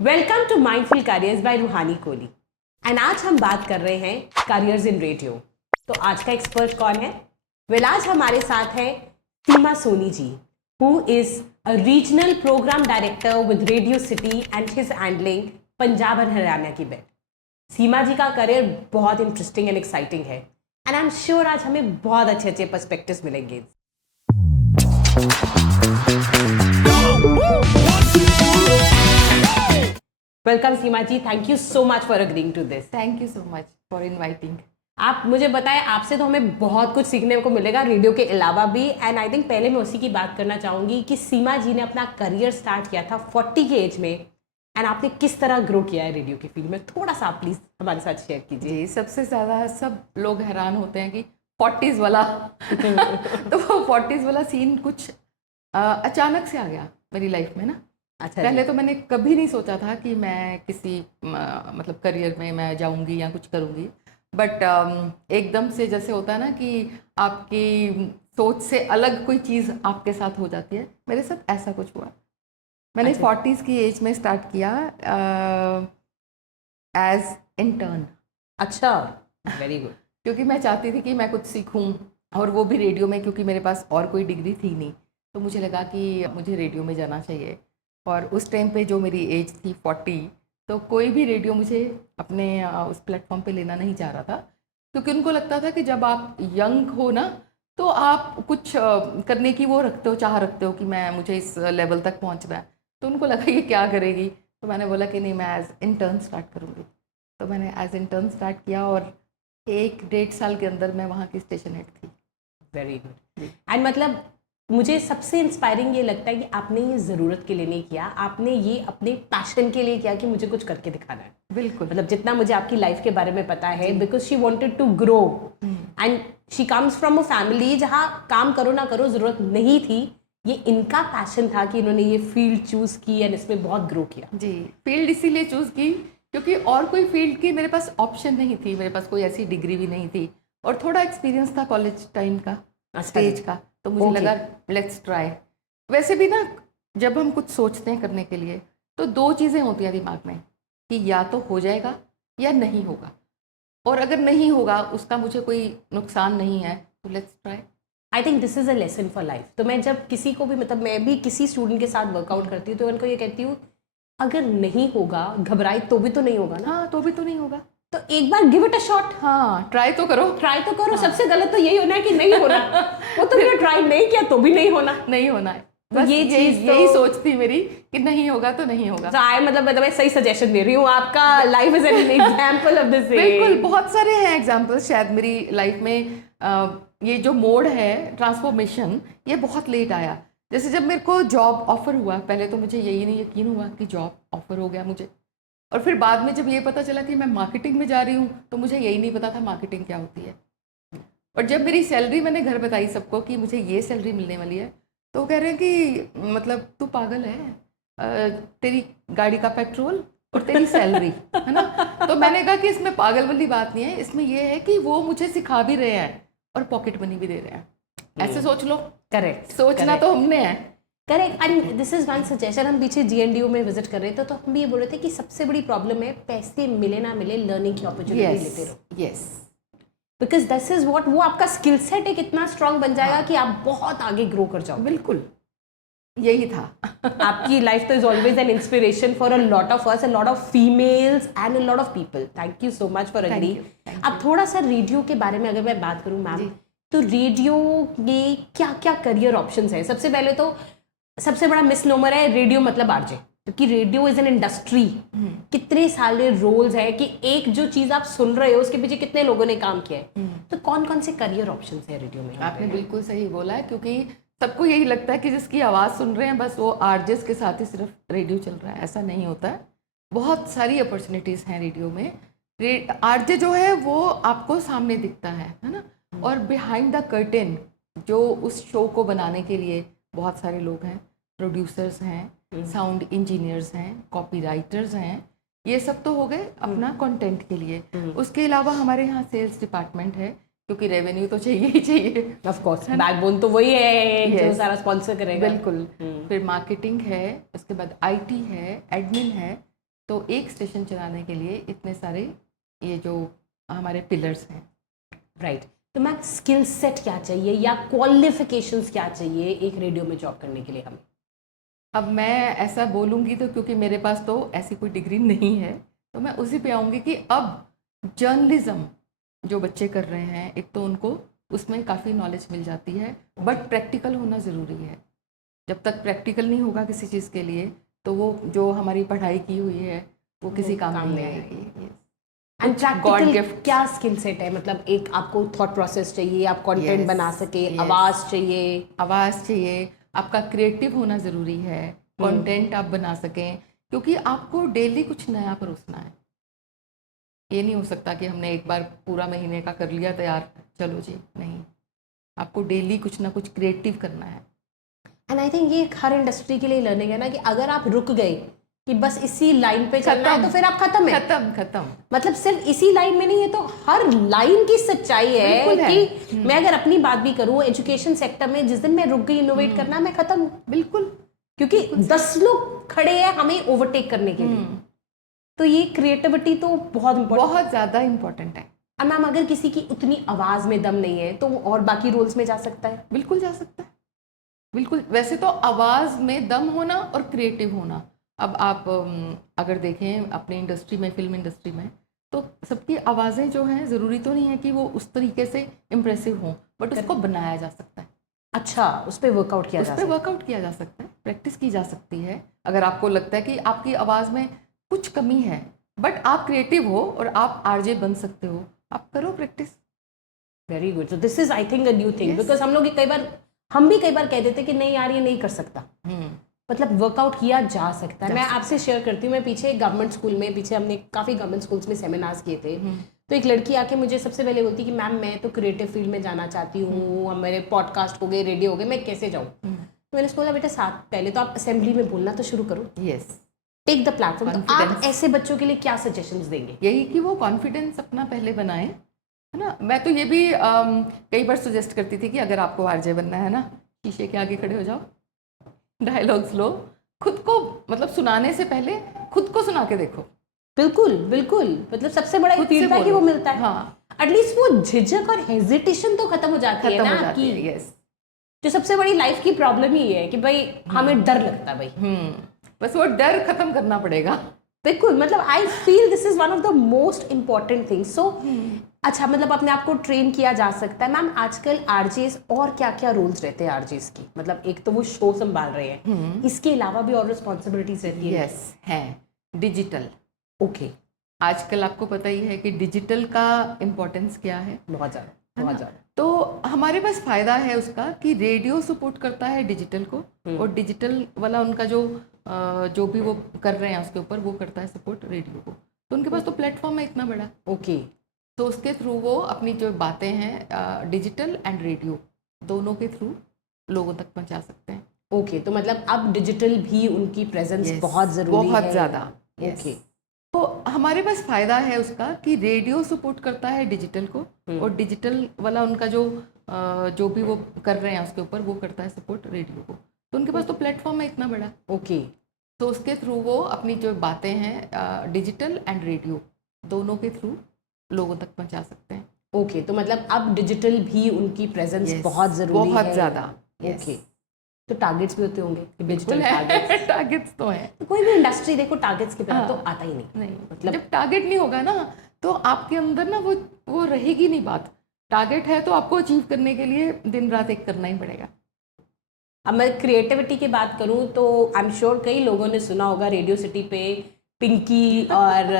Welcome to mindful careers by Ruhani Kohli. And आज हम बात कर रहे हैं करियर्स इन रेडियो। तो आज का एक्सपर्ट कौन है? आज हमारे साथ है Seema Soni ji, who is a regional programme director with radio city and his handling Punjab and Haryana की बेट। सीमा जी का करियर बहुत इंटरेस्टिंग एंड एक्साइटिंग है एंड आई एम श्योर आज हमें बहुत अच्छे अच्छे पर्सपेक्टिव्स मिलेंगे। Welcome Seema ji, thank you so much for agreeing to this. Thank you so much for inviting. आप मुझे बताएं, आपसे तो हमें बहुत कुछ सीखने को मिलेगा रेडियो के अलावा भी। एंड आई थिंक पहले मैं उसी की बात करना चाहूंगी कि सीमा जी ने अपना करियर स्टार्ट किया था 40 के एज में एंड आपने किस तरह ग्रो किया है रेडियो की फील्ड में, थोड़ा सा प्लीज हमारे साथ शेयर कीजिए। जी, सबसे ज़्यादा सब लोग हैरान होते हैं कि 40s वाला तो वो 40s वाला सीन कुछ अचानक से आ गया मेरी लाइफ में ना। अच्छा, पहले तो मैंने कभी नहीं सोचा था कि मैं किसी मतलब करियर में मैं जाऊंगी या कुछ करूंगी, बट एकदम से जैसे होता है ना कि आपकी सोच से अलग कोई चीज़ आपके साथ हो जाती है, मेरे साथ ऐसा कुछ हुआ। मैंने अच्छा। 40s की एज में स्टार्ट किया एज इंटर्न। अच्छा, वेरी गुड। क्योंकि मैं चाहती थी कि मैं कुछ सीखूं, और वो भी रेडियो में, क्योंकि मेरे पास और कोई डिग्री थी नहीं। तो मुझे लगा कि मुझे रेडियो में जाना चाहिए। और उस टाइम पे जो मेरी एज थी 40, तो कोई भी रेडियो मुझे अपने उस प्लेटफॉर्म पे लेना नहीं चाह रहा था, क्योंकि उनको लगता था कि जब आप यंग हो ना, तो आप कुछ करने की वो रखते हो, चाह रखते हो कि मुझे इस लेवल तक पहुंचना है। तो उनको लगा ये क्या करेगी। तो मैंने बोला कि नहीं, मैं एज इंटर्न स्टार्ट करूँगी। तो मैंने एज इंटर्न स्टार्ट किया और 1-1.5 साल के अंदर मैं वहाँ की स्टेशन हेड थी। Very good. एंड मतलब मुझे सबसे इंस्पायरिंग ये लगता है कि आपने ये ज़रूरत के लिए नहीं किया, आपने ये अपने पैशन के लिए किया कि मुझे कुछ करके दिखाना है। बिल्कुल। मतलब जितना मुझे आपकी लाइफ के बारे में पता है, because she wanted to grow and she comes from a family जहाँ काम करो ना करो ज़रूरत नहीं थी। ये इनका पैशन था कि इन्होंने ये फील्ड चूज़ की एंड इसमें बहुत ग्रो किया। जी, फील्ड इसीलिए चूज़ की क्योंकि और कोई फील्ड की मेरे पास ऑप्शन नहीं थी, मेरे पास कोई ऐसी डिग्री भी नहीं थी, और थोड़ा एक्सपीरियंस था कॉलेज टाइम का, स्टेज का। तो मुझे लगा लेट्स ट्राई। वैसे भी ना, जब हम कुछ सोचते हैं करने के लिए, तो 2 चीज़ें होती हैं दिमाग में कि या तो हो जाएगा या नहीं होगा, और अगर नहीं होगा उसका मुझे कोई नुकसान नहीं है, तो let's try. I think this is a lesson for life. तो मैं जब किसी को भी, मतलब मैं भी किसी स्टूडेंट के साथ वर्कआउट करती हूँ तो उनको ये कहती हूँ, अगर नहीं होगा घबराए तो भी तो नहीं होगा ना। हाँ, तो भी तो नहीं होगा, तो एक बार गिव इट अ शॉट। हाँ, ट्राई तो करो। ट्राई तो करो। सबसे गलत तो यही होना है कि नहीं होना। वो तो मैंने ट्राई नहीं किया तो भी नहीं होना। नहीं होना है। तो बस ये चीज यही सोच थी मेरी कि नहीं होगा तो नहीं होगा। तो आई मतलब मैं सही सजेशन दे रही हूँ, आपका life is an example of this. बिल्कुल, बहुत सारे हैं एग्जाम्पल्स। शायद मेरी लाइफ में ये जो मोड है ट्रांसफॉर्मेशन, ये बहुत लेट आया। जैसे जब मेरे को जॉब ऑफर हुआ, पहले तो मुझे यही नहीं यकीन हुआ कि जॉब ऑफर हो गया मुझे, और फिर बाद में जब ये पता चला कि मैं मार्केटिंग में जा रही हूँ, तो मुझे यही नहीं पता था मार्केटिंग क्या होती है। और जब मेरी सैलरी, मैंने घर बताई सबको कि मुझे ये सैलरी मिलने वाली है, तो वो कह रहे हैं कि मतलब तू पागल है, तेरी गाड़ी का पेट्रोल और तेरी सैलरी है ना। तो मैंने कहा कि इसमें पागल वाली बात नहीं है, इसमें ये है कि वो मुझे सिखा भी रहे हैं और पॉकेट मनी भी दे रहे हैं। ऐसे सोच लो। करेक्ट, सोचना तो हमने है। Correct. And this is one suggestion. हम पीछे जीएनडीयू में विजिट कर रहे थे तो हम भी ये बोल रहे थे कि सबसे बड़ी प्रॉब्लम है पैसे मिले ना मिले, लर्निंग की अपॉर्चुनिटी लेते रहो। Yes, because this is what, वो आपका स्किल सेट एक इतना स्ट्रांग बन जाएगा कि आप बहुत आगे ग्रो कर जाओ। बिल्कुल यही था। आपकी लाइफ तो is always an inspiration for a lot of us, a lot of females and a lot of people. Thank you so much for agree. अब थोड़ा सा रेडियो के बारे में अगर मैं बात करूं मैम, तो रेडियो में क्या क्या करियर ऑप्शंस है? सबसे पहले तो सबसे बड़ा मिसनोमर है रेडियो मतलब आरजे, क्योंकि रेडियो इज एन इंडस्ट्री। कितने सारे रोल्स है कि एक जो चीज आप सुन रहे हो उसके पीछे कितने लोगों ने काम किया है। तो कौन कौन से करियर ऑप्शंस है रेडियो में? आपने बिल्कुल सही बोला है, क्योंकि सबको यही लगता है कि जिसकी आवाज़ सुन रहे हैं बस वो आरजेस के साथ ही सिर्फ रेडियो चल रहा है। ऐसा नहीं होता है, बहुत सारी अपॉर्चुनिटीज़ हैं रेडियो में। आरजे जो है वो आपको सामने दिखता है ना, और बिहाइंड द कर्टेन जो उस शो को बनाने के लिए बहुत सारे लोग हैं, प्रोड्यूसर्स हैं, साउंड इंजीनियर्स हैं, कॉपीराइटर्स हैं। ये सब तो हो गए अपना कंटेंट के लिए। उसके अलावा हमारे यहाँ सेल्स डिपार्टमेंट है, क्योंकि रेवेन्यू तो चाहिए ही चाहिए। ऑफ कोर्स बैकबोन तो वही है जो Yes. सारा स्पॉन्सर करेगा। बिल्कुल। फिर मार्केटिंग है, उसके बाद आईटी है, एडमिन है, तो एक स्टेशन चलाने के लिए इतने सारे ये जो हमारे पिलर्स हैं। राइट। तो मैम स्किल सेट क्या चाहिए या क्वालिफिकेशंस क्या चाहिए एक रेडियो में जॉब करने के लिए हमें? अब मैं ऐसा बोलूँगी तो क्योंकि मेरे पास तो ऐसी कोई डिग्री नहीं है, तो मैं उसी पे आऊँगी कि अब जर्नलिज्म जो बच्चे कर रहे हैं, एक तो उनको उसमें काफ़ी नॉलेज मिल जाती है, बट प्रैक्टिकल होना ज़रूरी है। जब तक प्रैक्टिकल नहीं होगा किसी चीज़ के लिए, तो वो जो हमारी पढ़ाई की हुई है वो किसी काम नहीं आएगी। And God practical gift. क्या स्किल सेट है? मतलब एक आपको थॉट प्रोसेस चाहिए, आप कंटेंट Yes, बना सके, yes. आवाज चाहिए। आवाज़ चाहिए, आपका क्रिएटिव होना ज़रूरी है, कंटेंट आप बना सकें, क्योंकि आपको डेली कुछ नया परोसना है। ये नहीं हो सकता कि हमने एक बार पूरा महीने का कर लिया तैयार, चलो जी, नहीं, आपको डेली कुछ ना कुछ क्रिएटिव करना है। एंड आई थिंक ये हर इंडस्ट्री के लिए लर्निंग है ना, कि अगर आप रुक गए कि बस इसी लाइन पे चलना है, तो फिर आप खत्म है। खत्म। मतलब सिर्फ इसी लाइन में नहीं है, तो हर लाइन की सच्चाई है बिल्कुल है। कि मैं अगर अपनी बात भी करूं एजुकेशन सेक्टर में, जिस दिन मैं रुक गई इनोवेट करना, मैं खत्म हूं। बिल्कुल। क्योंकि 10 लोग खड़े हैं हमें ओवरटेक करने के लिए। तो ये क्रिएटिविटी तो बहुत इंपॉर्टेंट, बहुत ज़्यादा इम्पोर्टेंट है। अब मैम अगर किसी की उतनी आवाज में दम नहीं है, तो वो और बाकी रोल्स में जा सकता है? बिल्कुल जा सकता है, बिल्कुल। वैसे तो आवाज़ में दम होना और क्रिएटिव होना, अब आप अगर देखें अपनी इंडस्ट्री में, फिल्म इंडस्ट्री में, तो सबकी आवाज़ें जो हैं ज़रूरी तो नहीं है कि वो उस तरीके से इम्प्रेसिव हों, बट उसको बनाया जा सकता है। अच्छा, उस पर वर्कआउट किया उस जा पर सकता है। वर्कआउट किया जा सकता है, प्रैक्टिस की जा सकती है। अगर आपको लगता है कि आपकी आवाज़ में कुछ कमी है, बट आप क्रिएटिव हो और आप आरजे बन सकते हो, आप करो practice. Very good. So this is I think a new thing, Yes. Because हम भी कई बार कह देते कि नहीं यार ये नहीं कर सकता। मतलब वर्कआउट किया जा सकता है। मैं आपसे शेयर करती हूँ, मैं पीछे गवर्नमेंट स्कूल में, पीछे हमने काफ़ी गवर्नमेंट स्कूल्स में सेमिनार्स किए थे। तो एक लड़की आके मुझे सबसे पहले बोलती कि मैम मैं तो क्रिएटिव फील्ड में जाना चाहती हूँ, मेरे पॉडकास्ट हो गए, रेडियो हो गए, मैं कैसे जाऊँ? तो मैंने उसको बोला बेटा साथ पहले तो आप असेंबली में बोलना तो शुरू करो, यस, टेक द प्लेटफॉर्म। तो आप Confidence. ऐसे बच्चों के लिए क्या सजेशंस देंगे? यही कि वो कॉन्फिडेंस अपना पहले बनाए, है ना। मैं तो ये भी कई बार सजेस्ट करती थी कि अगर आपको आरजे बनना है ना, शीशे के आगे खड़े हो जाओ, डायलॉग्स लो, खुद को मतलब सुनाने से पहले खुद को सुना के देखो। बिल्कुल बिल्कुल, मतलब सबसे बड़ा खुद से फीडबैक ही बोलो। वो मिलता है। हाँ, एटलीस्ट वो झिझक और हेजिटेशन तो खत्म हो जाती है खत्म ना हो जाती आपकी। है। यस, जो सबसे बड़ी लाइफ की प्रॉब्लम ही है कि भाई हमें डर लगता है भाई। बस वो डर खत्म करना पड़ेगा। बिल्कुल, मतलब I feel this is one of the most important things. So अच्छा, मतलब अपने आप को ट्रेन किया जा सकता है। मैम आजकल आरजेस और क्या क्या रोल्स रहते हैं आरजेस की? मतलब एक तो वो शो संभाल रहे हैं, इसके अलावा भी और रिस्पॉन्सिबिलिटीज रहती है? यस, है डिजिटल। ओके, आजकल आपको पता ही है कि डिजिटल का इम्पोर्टेंस क्या है। बहुत ज़्यादा, बहुत ज़्यादा। तो हमारे पास फ़ायदा है उसका कि रेडियो सपोर्ट करता है डिजिटल को, और डिजिटल वाला उनका जो भी वो कर रहे हैं उसके ऊपर वो करता है सपोर्ट रेडियो को। तो उनके पास तो प्लेटफॉर्म है इतना बड़ा। ओके, तो उसके थ्रू वो अपनी जो बातें हैं डिजिटल एंड रेडियो दोनों के थ्रू लोगों तक पहुंचा सकते हैं। ओके, तो मतलब अब डिजिटल भी उनकी प्रेजेंस Yes, बहुत ज़रूरी है। बहुत ज़्यादा। ओके, तो हमारे पास फ़ायदा है उसका कि रेडियो सपोर्ट करता है डिजिटल को, और डिजिटल वाला उनका जो भी वो कर रहे हैं उसके ऊपर वो करता है सपोर्ट रेडियो को। तो उनके पास तो प्लेटफॉर्म है इतना बड़ा। ओके, तो उसके थ्रू वो अपनी जो बातें हैं डिजिटल एंड रेडियो दोनों के थ्रू लोगों तक पहुंचा सकते हैं। ओके, तो मतलब अब डिजिटल भी उनकी प्रेजेंस Yes, बहुत ज़रूरी है। बहुत ज़्यादा। ओके, तो टारगेट्स भी होते होंगे डिजिटल बिल्कुल टारगेट्स? है, टारगेट्स तो हैं। तो कोई भी इंडस्ट्री देखो टारगेट्स के बिना तो आता ही नहीं। नहीं, मतलब जब टारगेट नहीं होगा ना, तो आपके अंदर ना वो रहेगी नहीं बात। टारगेट है तो आपको अचीव करने के लिए दिन रात एक करना ही पड़ेगा। अब मैं क्रिएटिविटी की बात करूं तो आई एम श्योर कई लोगों ने सुना होगा रेडियो सिटी पे पिंकी और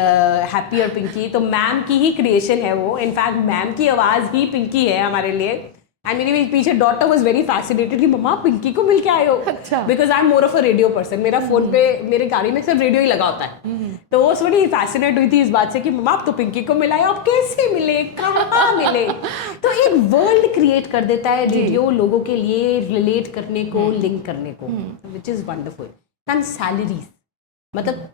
हैप्पी और पिंकी, तो मैम की ही क्रिएशन है वो। इनफैक्ट मैम की आवाज़ ही पिंकी है हमारे लिए। एंड मेरी पीछे डॉटर वाज वेरी फैसिनेटेड कि मम्मा पिंकी को मिल के आए हो। अच्छा। Because I am more of a radio person. मेरा फोन पे मेरे गाड़ी में सिर्फ रेडियो ही लगा होता है। तो वो बड़ी फैसिनेट हुई थी इस बात से कि मम्मा आप तो पिंकी को मिलाए, आप कैसे मिले, कहाँ मिले? तो एक वर्ल्ड क्रिएट कर देता है रेडियो लोगों के लिए रिलेट करने को, लिंक करने को, which is wonderful. And salaries, मतलब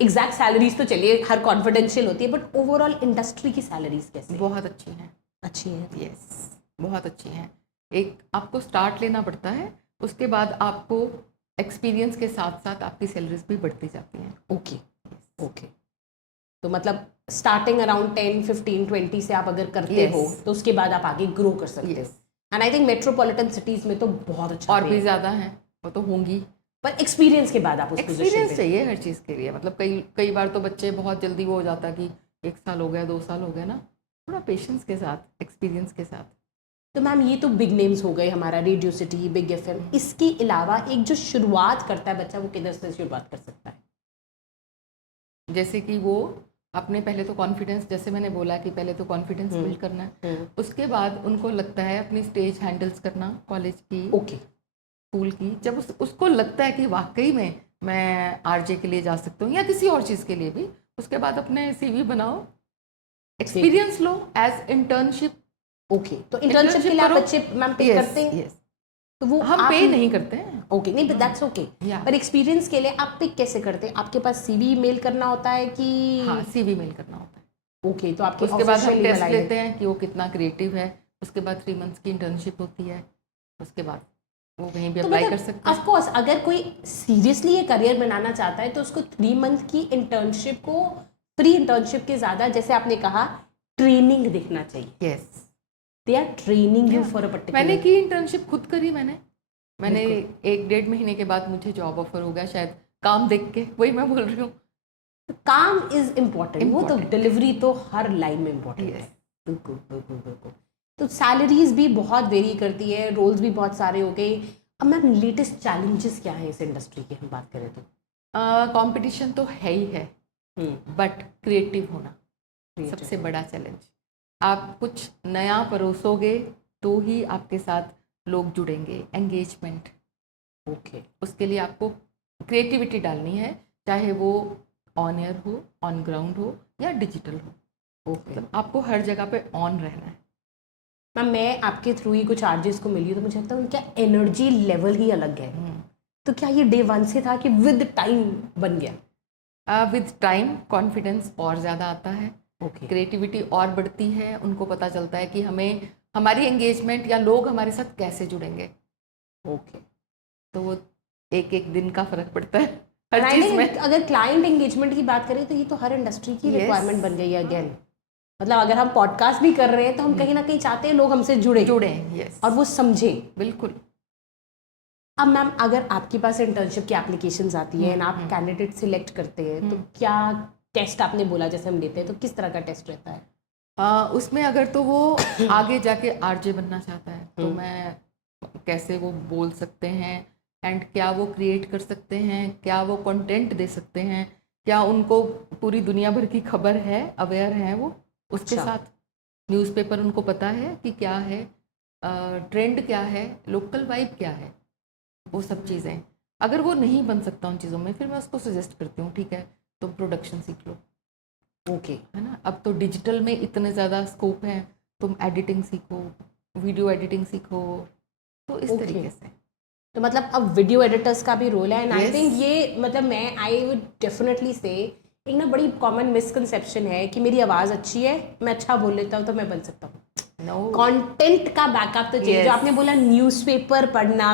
एग्जैक्ट सैलरीज तो चलिए हर कॉन्फिडेंशियल होती है, बट ओवरऑल इंडस्ट्री की सैलरीज कैसे? बहुत अच्छी हैं। अच्छी है। यस, बहुत अच्छी हैं। एक आपको स्टार्ट लेना पड़ता है, उसके बाद आपको एक्सपीरियंस के साथ साथ आपकी सैलरीज भी बढ़ती जाती हैं। ओके, ओके, तो मतलब स्टार्टिंग अराउंड 10, 15, 20 से आप अगर करते Yes. हो तो उसके बाद आप आगे ग्रो कर सकते हो. Yes. And I think metropolitan cities में तो बहुत अच्छा और pay भी है. ज़्यादा हैं, वो तो होंगी। पर एक्सपीरियंस के बाद आप उस पोजीशन एक्सपीरियंस पे. चाहिए हर चीज़ के लिए, मतलब कई कई बार तो बच्चे बहुत जल्दी वो हो जाता कि 1 साल हो गया, 2 साल हो गया ना, थोड़ा पेशेंस के साथ, एक्सपीरियंस के साथ। तो मैम ये तो बिग नेम्स हो गए, हमारा रेडियो सिटी, बिग एफएम. इसके अलावा एक जो शुरुआत करता है बच्चा, वो किधर से शुरुआत कर सकता है? जैसे कि वो अपने पहले तो कॉन्फिडेंस, जैसे मैंने बोला कि पहले तो कॉन्फिडेंस बिल्ड करना है, उसके बाद उनको लगता है अपनी स्टेज हैंडल्स करना, कॉलेज की, ओके. स्कूल की, जब उसको लगता है कि वाकई में मैं आरजे के लिए जा सकता हूँ या किसी और चीज़ के लिए भी, उसके बाद अपने सीवी बनाओ, एक्सपीरियंस लो एज इंटर्नशिप। ओके, तो इंटर्नशिप के लिए आप करो। बच्चे मैम पे करते हैं? यस, तो वो हम आप पे नहीं करते हैं। ओके, नहीं, बट दैट्स ओके. Yeah. पर एक्सपीरियंस के लिए आप पिक कैसे करते हैं? आपके पास सीवी मेल करना होता है कि? हाँ, सीवी मेल करना होता है। ओके, तो आपके उसके बाद हम ऑफिशियल टेस्ट ईमेल लेते आईडी. हैं कि वो कितना क्रिएटिव है, उसके बाद 3 मंथ्स की इंटर्नशिप होती है, उसके बाद वो कहीं भी तो अप्लाई कर मतलब सकते हैं। ऑफ कोर्स अगर कोई सीरियसली ये करियर बनाना चाहता है तो उसको 3 मंथ की इंटर्नशिप को प्री इंटर्नशिप के ज़्यादा, जैसे आपने कहा, ट्रेनिंग देखना चाहिए. Yes, they are training you for a मैंने पर्टिकुलर. की इंटर्नशिप, खुद करी मैंने 1 डेढ़ महीने के बाद मुझे जॉब ऑफर हो गया, शायद काम देख के, वही मैं बोल रही हूँ। काम इज इम्पोर्टेंट, वो तो Important. डिलीवरी तो हर लाइन में इम्पोर्टेंट है. Yes. बिल्कुल बिल्कुल बिल्कुल. तो सैलरीज भी बहुत वेरी करती है, रोल्स भी बहुत सारे हो गए. अब मैम लेटेस्ट चैलेंजेस क्या है इस इंडस्ट्री की हम बात करें तो? कंपटीशन तो है ही है, बट क्रिएटिव होना Creative सबसे बड़ा चैलेंज। आप कुछ नया परोसोगे तो ही आपके साथ लोग जुड़ेंगे, एंगेजमेंट, ओके. उसके लिए आपको क्रिएटिविटी डालनी है, चाहे वो ऑन एयर हो, ऑन ग्राउंड हो या डिजिटल हो। ओके मतलब आपको हर जगह पे ऑन रहना है। मैम, मैं आपके थ्रू ही कुछ आर्टिस्ट को मिली हूँ तो मुझे लगता है उनका एनर्जी लेवल ही अलग है. तो क्या ये डे 1 से था कि विद टाइम बन गया? विद टाइम कॉन्फिडेंस और ज़्यादा आता है, ओके. क्रिएटिविटी और बढ़ती है, उनको पता चलता है कि हमें हमारी एंगेजमेंट या लोग हमारे साथ कैसे जुड़ेंगे। ओके. तो वो एक एक दिन का फर्क पड़ता है And her I cheese think में। अगर क्लाइंट एंगेजमेंट की बात करें तो ये तो हर इंडस्ट्री की Yes. रिक्वायरमेंट बन गई है अगेन. मतलब अगर हम पॉडकास्ट भी कर रहे हैं तो हम कहीं ना कहीं चाहते हैं लोग हमसे जुड़े यस, और वो समझे. बिल्कुल। अब मैम अगर आपके पास इंटर्नशिप की एप्लीकेशंस आती है एंड आप कैंडिडेट सिलेक्ट करते हैं तो क्या टेस्ट, आपने बोला जैसे हम लेते हैं, तो किस तरह का टेस्ट रहता है? उसमें अगर तो वो आगे जाके आरजे बनना चाहता है तो मैं कैसे वो बोल सकते हैं एंड क्या वो क्रिएट कर सकते हैं, क्या वो कंटेंट दे सकते हैं, क्या उनको पूरी दुनिया भर की खबर है, अवेयर है वो उसके अच्छा. साथ, न्यूज़पेपर उनको पता है कि क्या है, ट्रेंड क्या है, लोकल वाइब क्या है, वो सब चीज़ें। अगर वो नहीं बन सकता उन चीज़ों में, फिर मैं उसको सजेस्ट करती हूँ, ठीक है तुम प्रोडक्शन सीख लो, ओके. है ना। अब तो डिजिटल में इतने ज़्यादा स्कोप है, तुम एडिटिंग सीखो, वीडियो एडिटिंग सीखो, तो इस Okay. तरीके से। तो मतलब अब वीडियो एडिटर्स का भी रोल है एंड आई Yes. थिंक ये, मतलब मैं आई वुड डेफिनेटली से एक ना बड़ी कॉमन मिसकंसेप्शन है कि मेरी आवाज़ अच्छी है, मैं अच्छा बोल लेता हूँ तो मैं बन सकता हूँ. नो, कंटेंट का बैकअप तो चाहिए. Yes. जो आपने बोला न्यूज़पेपर पढ़ना,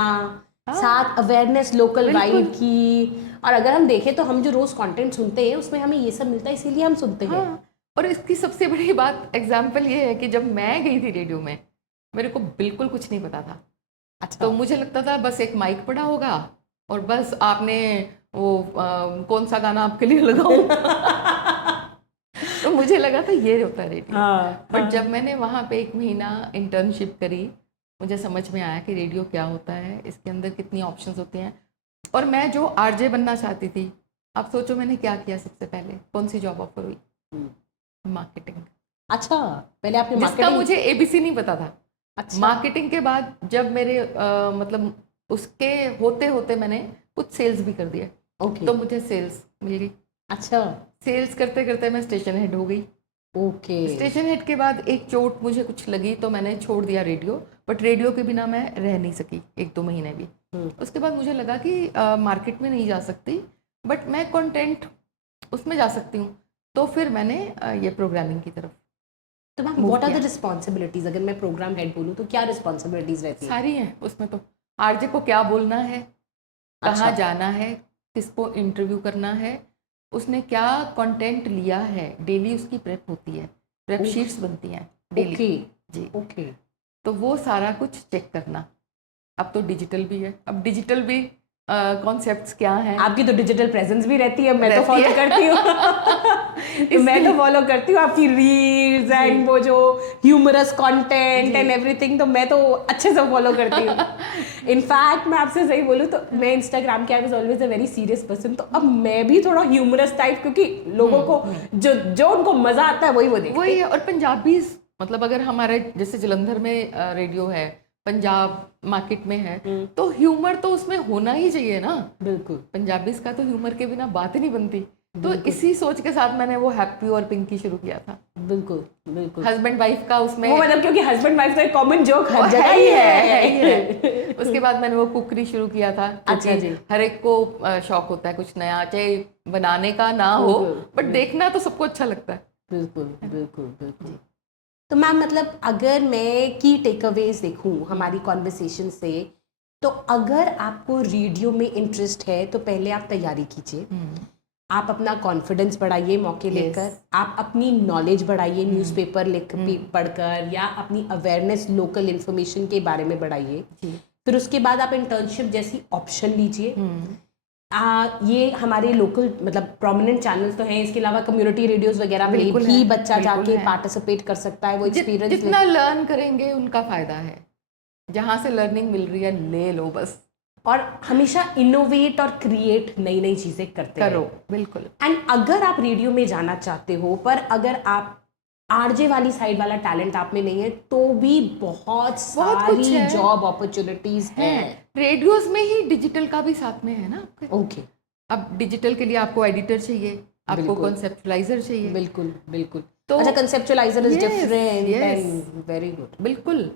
साथ अवेयरनेस लोकल वाइब की, और अगर हम देखें तो हम जो रोज कंटेंट सुनते हैं उसमें हमें ये सब मिलता है, इसीलिए हम सुनते हैं. और इसकी सबसे बड़ी बात एग्जाम्पल ये है कि जब मैं गई थी रेडियो में, मेरे को बिल्कुल कुछ नहीं पता था। अच्छा. तो मुझे लगता था बस एक माइक पड़ा होगा और बस आपने वो कौन सा गाना आपके लिए लगाऊं तो मुझे लगा था ये होता है रेडियो। बट जब मैंने वहाँ पे 1 महीना इंटर्नशिप करी, मुझे समझ में आया कि रेडियो क्या होता है, इसके अंदर कितनी ऑप्शंस होती हैं। और मैं जो आरजे बनना चाहती थी, आप सोचो मैंने क्या किया सबसे पहले, कौन सी जॉब ऑफर हुई? मार्केटिंग। अच्छा, पहले आपने जिसका मार्केटिंग. मुझे एबीसी नहीं पता था। अच्छा. मार्केटिंग के बाद जब मेरे मतलब उसके होते होते मैंने कुछ सेल्स भी कर दिया, ओके. तो मुझे सेल्स मिल गई। अच्छा. सेल्स करते करते मैं स्टेशन हेड हो गई। ओके. स्टेशन हेड के बाद एक चोट मुझे कुछ लगी तो मैंने छोड़ दिया रेडियो, बट रेडियो के बिना मैं रह नहीं सकी 1-2 महीने भी। उसके बाद मुझे लगा कि मार्केट में नहीं जा सकती, बट मैं कंटेंट उसमें जा सकती हूँ, तो फिर मैंने ये प्रोग्रामिंग की तरफ। तो ma'am what are the responsibilities, अगर मैं प्रोग्राम हेड बोलूँ तो क्या रिस्पॉन्सिबिलिटीज रहती है? सारी हैं उसमें। तो आरजे को क्या बोलना है, कहाँ जाना है, किसको इंटरव्यू करना है, उसने क्या कंटेंट लिया है, डेली उसकी प्रेप होती है, प्रेप शीट्स बनती हैं डेली। ओके जी, ओके। तो वो सारा कुछ चेक करना। अब तो डिजिटल भी है, अब डिजिटल भी कॉन्सेप्ट्स क्या हैं। आपकी तो डिजिटल प्रेजेंस भी रहती है, मैं तो रहती फॉलो है। करती हूँ। तो मैं तो फॉलो करती हूँ आपकी रील्स एंड वो जो ह्यूमरस कंटेंट एंड एवरीथिंग, तो मैं तो अच्छे से फॉलो करती हूँ। इनफैक्ट मैं आपसे सही बोलूँ तो मैं इंस्टाग्राम के I was always a very serious person, तो अब मैं भी थोड़ा ह्यूमरस टाइप, क्योंकि लोगों को जो जो उनको मजा आता है वही वो देखते वही है। और पंजाबी, मतलब अगर हमारे जैसे जलंधर में रेडियो है, पंजाब मार्केट में है, तो ह्यूमर तो उसमें होना ही चाहिए ना। बिल्कुल पंजाबीज का तो ह्यूमर के बिना बात ही नहीं बनती। तो इसी सोच के साथ मैंने वो हैप्पी और पिंकी शुरू किया था। बिल्कुल बिल्कुल। हस्बैंड वाइफ का उसमें वो मतलब क्योंकि हस्बैंड वाइफ तो एक कॉमन जोक वो हर जगह ही है ही है। है। उसके बाद मैंने वो कुकरी शुरू किया था, अच्छा क्योंकि जी। हर एक को शौक होता है कुछ नया, चाहे बनाने का ना हो, बट देखना तो सबको अच्छा लगता है। बिल्कुल बिल्कुल बिल्कुल। तो मैम मतलब अगर मैं की टेकअवेज देखूं हमारी कॉन्वर्सेशन से, तो अगर आपको रेडियो में इंटरेस्ट है तो पहले आप तैयारी कीजिए, आप अपना कॉन्फिडेंस बढ़ाइए मौके लेकर, आप अपनी नॉलेज बढ़ाइए न्यूज़पेपर लिख पढ़कर, या अपनी अवेयरनेस लोकल इन्फॉर्मेशन के बारे में बढ़ाइए। फिर उसके बाद आप इंटर्नशिप जैसी ऑप्शन लीजिए। ये हमारे लोकल मतलब प्रोमिनेंट चैनल्स तो हैं, इसके अलावा कम्युनिटी रेडियोस वगैरह में भी बच्चा जाके पार्टिसिपेट कर सकता है, वो एक्सपीरियंस जितना लर्न करेंगे उनका फायदा है। जहाँ से लर्निंग मिल रही है ले लो बस। और हमेशा इनोवेट और क्रिएट नई नई चीजें करते करो, रहो। बिल्कुल। एंड अगर आप रेडियो में जाना चाहते हो, पर अगर आप आरजे वाली साइड वाला टैलेंट आप में नहीं है, तो भी बहुत सारी जॉब अपॉर्चुनिटीज हैं। रेडियोस में ही डिजिटल का भी साथ में है ना आपके। ओके। अब डिजिटल के लिए आपको एडिटर चाहिए, आपको कॉन्सेप्चुलाइजर चाहिए। बिल्कुल बिल्कुल। तो अच्छा, conceptualiser is different and very good. बिल्कुल।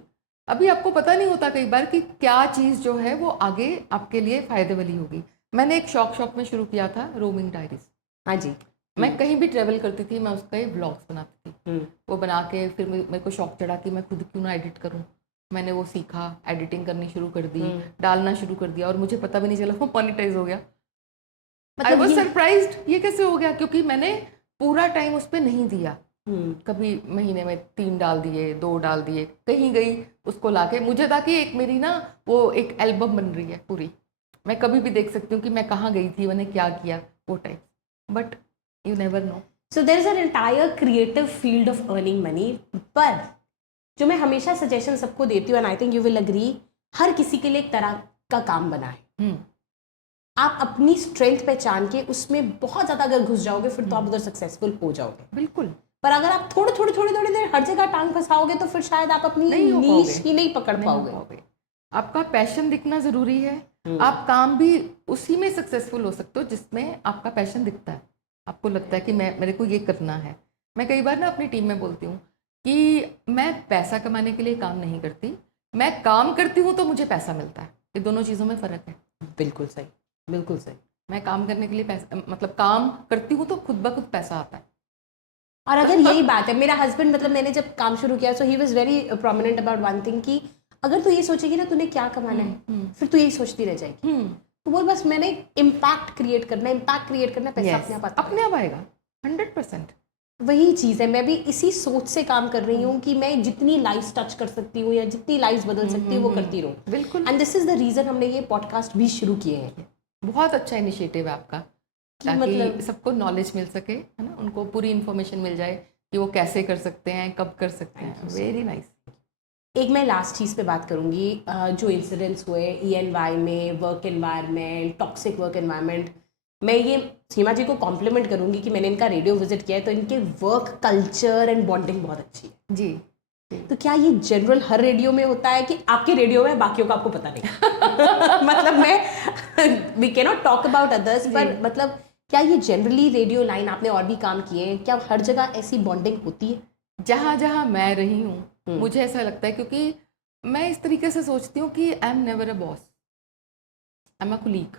अभी आपको पता नहीं होता कई बार कि क्या चीज़ जो है वो आगे आपके लिए फायदे वाली होगी। मैंने एक शौक में शुरू किया था रोमिंग डायरीज। हाँ जी। मैं कहीं भी ट्रेवल करती थी, मैं उसका व्लॉग्स बनाती थी। वो बना के फिर मेरे को शौक चढ़ा कि मैं खुद क्यों ना एडिट करूँ। मैंने वो सीखा, एडिटिंग करनी शुरू कर दी, डालना शुरू कर दिया, और मुझे पता भी नहीं चला वो मोनेटाइज हो गया। आई वॉज सरप्राइज्ड, ये कैसे हो गया, क्योंकि मैंने पूरा टाइम उस पर नहीं दिया। कभी महीने में 3 डाल दिए, 2 डाल दिए, कहीं गई उसको लाके, मुझे था कि एक मेरी ना वो एक एल्बम बन रही है पूरी, मैं कभी भी देख सकती हूँ कि मैं कहाँ गई थी, मैंने क्या किया, वो type. But you never know. So there is an entire creative field of earning money. पर जो मैं हमेशा सजेशन सबको देती हूँ, and I think you will agree, हर किसी के लिए एक तरह का काम बना है। आप अपनी स्ट्रेंथ पहचान के उसमें बहुत ज्यादा अगर घुस जाओगे, फिर तो आप उधर सक्सेसफुल हो जाओगे। बिल्कुल। पर अगर आप थोड़ी देर हर जगह टांग फंसाओगे, तो फिर शायद आप अपनी नीश ही नहीं पकड़ पाओगे। आपका पैशन दिखना जरूरी है। आप काम भी उसी में सक्सेसफुल हो सकते हो जिसमें आपका पैशन दिखता है, आपको लगता है कि मेरे को ये करना है। मैं कई बार ना अपनी टीम में बोलती हूँ कि मैं पैसा कमाने के लिए काम नहीं करती, मैं काम करती हूँ तो मुझे पैसा मिलता है। ये दोनों चीज़ों में फ़र्क है। बिल्कुल सही, बिल्कुल सही। मैं काम करने के लिए पैसा, मतलब काम करती हूँ तो खुद ब खुद पैसा आता है। और अगर यही बात है, मेरा हस्बैंड, मतलब मैंने जब काम शुरू किया, so he was very prominent about one thing कि अगर तू ये सोचेगी ना तूने क्या कमाना है, फिर तू यही सोचती रह जाएगी। तो वो बस मैंने इम्पैक्ट क्रिएट करना, पैसा अपने आप आएगा 100%। वही चीज़ है, मैं भी इसी सोच से काम कर रही हूँ कि मैं जितनी लाइफ टच कर सकती हूँ या जितनी लाइफ बदल सकती हूँ वो करती रहूँ। बिल्कुल। And this is the reason हमने ये पॉडकास्ट भी शुरू किए हैं। बहुत अच्छा इनिशिएटिव है आपका, ताकि मतलब सबको नॉलेज मिल सके, है ना, उनको पूरी इन्फॉर्मेशन मिल जाए कि वो कैसे कर सकते हैं, कब कर सकते हैं। Very nice. एक मैं लास्ट चीज़ पे बात करूँगी, जो इंसिडेंट्स हुए ENY में, work environment, toxic work environment, मैं ये सीमा जी को कॉम्प्लीमेंट करूँगी कि मैंने इनका रेडियो विजिट किया है, तो इनके वर्क कल्चर एंड बॉन्डिंग बहुत अच्छी है जी। तो क्या ये जनरल हर रेडियो में होता है कि आपके रेडियो में बाकियों का आपको पता नहीं? मतलब मैं we can not talk about others, पर मतलब क्या ये जनरली रेडियो लाइन, आपने और भी काम किए हैं, क्या हर जगह ऐसी बॉन्डिंग होती है? जहाँ जहाँ मैं रही हूँ मुझे ऐसा लगता है, क्योंकि मैं इस तरीके से सोचती हूँ कि I am never a boss, I am a colleague.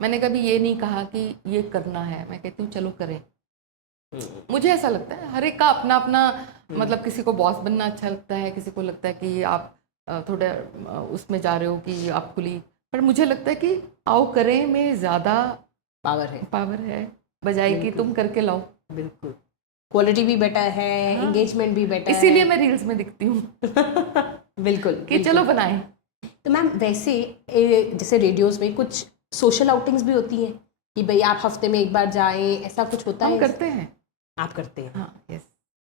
मैंने कभी ये नहीं कहा कि ये करना है, मैं कहती हूँ चलो करें। मुझे ऐसा लगता है हर एक का अपना अपना, मतलब किसी को बॉस बनना अच्छा लगता है, किसी को लगता है कि आप थोड़ा उसमें जा रहे हो कि आप कुलीग, पर मुझे लगता है कि आओ करें में ज़्यादा पावर है। बजाय कि तुम करके लाओ। बिल्कुल, क्वालिटी भी बेटर है, एंगेजमेंट भी बेटर है, इसीलिए मैं रील्स में दिखती हूँ बिल्कुल कि चलो बनाएं। तो मैम वैसे जैसे रेडियोस में कुछ सोशल आउटिंग्स भी होती हैं कि भाई आप हफ्ते में एक बार जाएं, ऐसा कुछ होता है? हम करते हैं। आप करते हैं? हाँ, यस,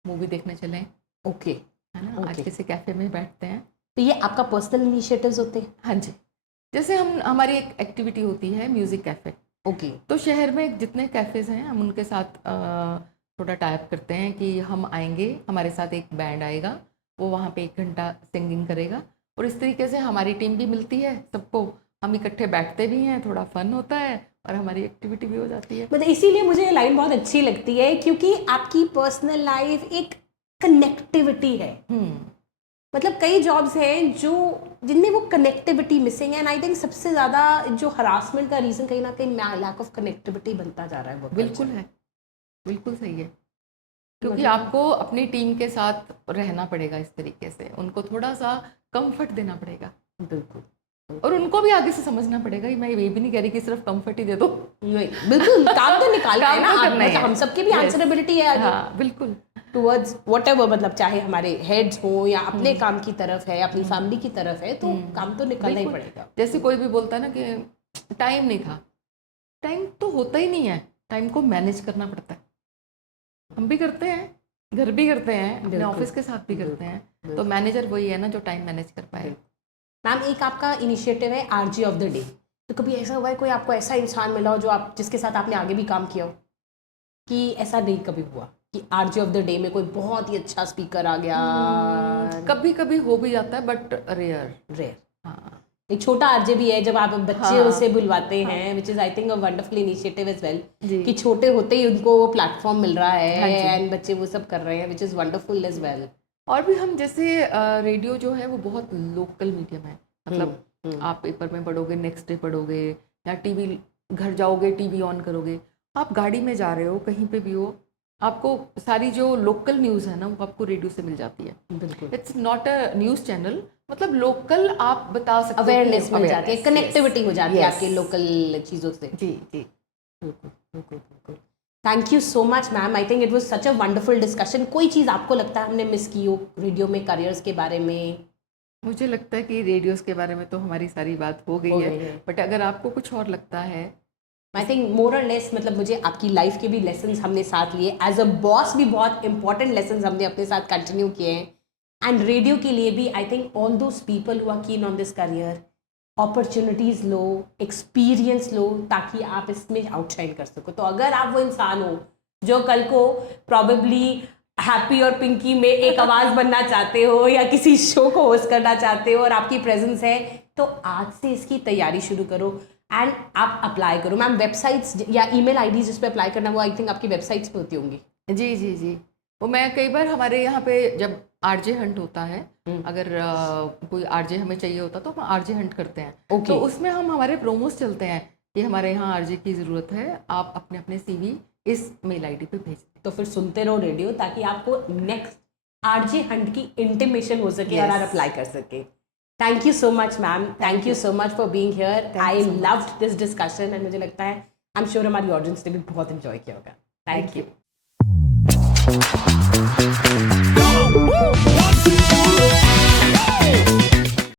मूवी देखने चलें, ओके, है ना, आज किसी कैफे में बैठते हैं। तो ये आपका पर्सनल इनिशिएटिव्स होते हैं? हाँ जी, जैसे हमारी एक एक्टिविटी होती है म्यूज़िक कैफ़े। ओके, तो शहर में जितने कैफ़ेज़ हैं हम उनके साथ थोड़ा टाइप करते हैं कि हम आएंगे, हमारे साथ एक बैंड आएगा, वो वहाँ पे 1 घंटा सिंगिंग करेगा, और इस तरीके से हमारी टीम भी मिलती है सबको, हम इकट्ठे बैठते भी हैं, थोड़ा फन होता है और हमारी एक्टिविटी भी हो जाती है। मतलब इसीलिए मुझे ये लाइन बहुत अच्छी लगती है क्योंकि आपकी पर्सनल लाइफ एक कनेक्टिविटी है। मतलब कई जॉब्स हैं जो जिनमें वो कनेक्टिविटी मिसिंग है, एंड आई थिंक सबसे ज़्यादा जो हरासमेंट का रीज़न कहीं ना कहीं लैक ऑफ कनेक्टिविटी बनता जा रहा है। बहुत बिल्कुल है, बिल्कुल सही है, क्योंकि आपको अपनी टीम के साथ रहना पड़ेगा इस तरीके से, उनको थोड़ा सा कंफर्ट देना पड़ेगा। बिल्कुल, और उनको भी आगे से समझना पड़ेगा। मैं ये भी नहीं कह रही कि सिर्फ कंफर्ट ही दे दो, नहीं, बिल्कुल काम तो निकालना है ना, करना ही है। हम सबकी भी आंसरेबिलिटी है आगे। हाँ, बिल्कुल, टुवर्ड्स व्हाटएवर, मतलब चाहे हमारे हेड्स हो या अपने काम की तरफ है, अपनी फैमिली की तरफ है, तो काम तो निकालना ही पड़ेगा। जैसे कोई भी बोलता है ना कि टाइम नहीं था, टाइम तो होता ही नहीं है, टाइम को मैनेज करना पड़ता है। हम भी करते हैं, घर भी करते हैं, अपने ऑफिस के साथ भी करते हैं, तो मैनेजर वही है ना जो टाइम मैनेज कर पाए। मैम एक आपका इनिशिएटिव है आरजे ऑफ द डे, तो कभी ऐसा हुआ है कोई आपको ऐसा इंसान मिला हो जो आप जिसके साथ आपने आगे भी काम किया हो, कि ऐसा नहीं कभी हुआ कि आरजे ऑफ द डे में कोई बहुत ही अच्छा स्पीकर आ गया? कभी कभी हो भी जाता है बट रेयर। हाँ, एक छोटा आरजे भी है जब आप बच्चे उसे बुलवाते हैं, which is I think a wonderful initiative as well, कि छोटे होते ही उनको वो प्लेटफॉर्म मिल रहा है एंड बच्चे वो सब कर रहे हैं, which is wonderful as well. और भी हम जैसे रेडियो जो है वो बहुत लोकल मीडियम है, मतलब आप पेपर में पढ़ोगे, नेक्स्ट डे पढ़ोगे, या टीवी, घर जाओगे टीवी ऑन करोगे, आप गाड़ी में जा रहे हो, कहीं पे भी हो, आपको सारी जो लोकल न्यूज़ है ना वो आपको रेडियो से मिल जाती है। बिल्कुल, it's not a news channel, मतलब लोकल आप बता सकते हो, अवेयरनेस मिल जाती है, कनेक्टिविटी हो जाती है आपके लोकल चीज़ों से। जी जी, बिल्कुल। Thank you so much ma'am, I think it was such a wonderful discussion. कोई चीज़ आपको लगता है हमने मिस की हो रेडियो में करियर्स के बारे में? मुझे लगता है कि रेडियोस के बारे में तो हमारी सारी बात हो गई है, बट अगर आपको कुछ और लगता है, आई थिंक मोर और लेस, मतलब मुझे आपकी लाइफ के भी लेसन्स हमने साथ लिए, एज अ बॉस भी बहुत इंपॉर्टेंट लेसन्स हमने अपने साथ कंटिन्यू किए हैं, एंड रेडियो के लिए भी I think all those people who are keen on this career, opportunities लो, एक्सपीरियंस लो, ताकि आप इसमें आउटशाइन कर सको। तो अगर आप वो इंसान हो जो कल को प्रॉबेबली हैप्पी और पिंकी में एक आवाज़ बनना चाहते हो या किसी शो को होस्ट करना चाहते हो और आपकी प्रेजेंस है, तो आज से इसकी तैयारी शुरू करो एंड आप अप्लाई करो। मैम वेबसाइट्स या ईमेल आईडी जिस पे अप्लाई करना, वो आई थिंक आपकी वेबसाइट्स पे होती होंगी। जी जी जी, वो मैं कई बार हमारे यहाँ पे जब आरजे हंट होता है, अगर कोई आरजे हमें चाहिए होता तो हम आरजे हंट करते हैं, तो उसमें हम हमारे प्रोमोस चलते हैं कि हमारे यहाँ आरजे की ज़रूरत है, आप अपने अपने CV इस मेल आईडी पे भेज दें। तो फिर सुनते रहो रेडियो, ताकि आपको नेक्स्ट आरजे हंट की इंटीमेशन हो सके और आप अप्लाई कर सके। Thank you so much ma'am, thank you so much for being here. I loved this discussion and मुझे लगता है आई एम श्योर हमारी ऑडियंस ने भी बहुत एंजॉय किया होगा। Thank you.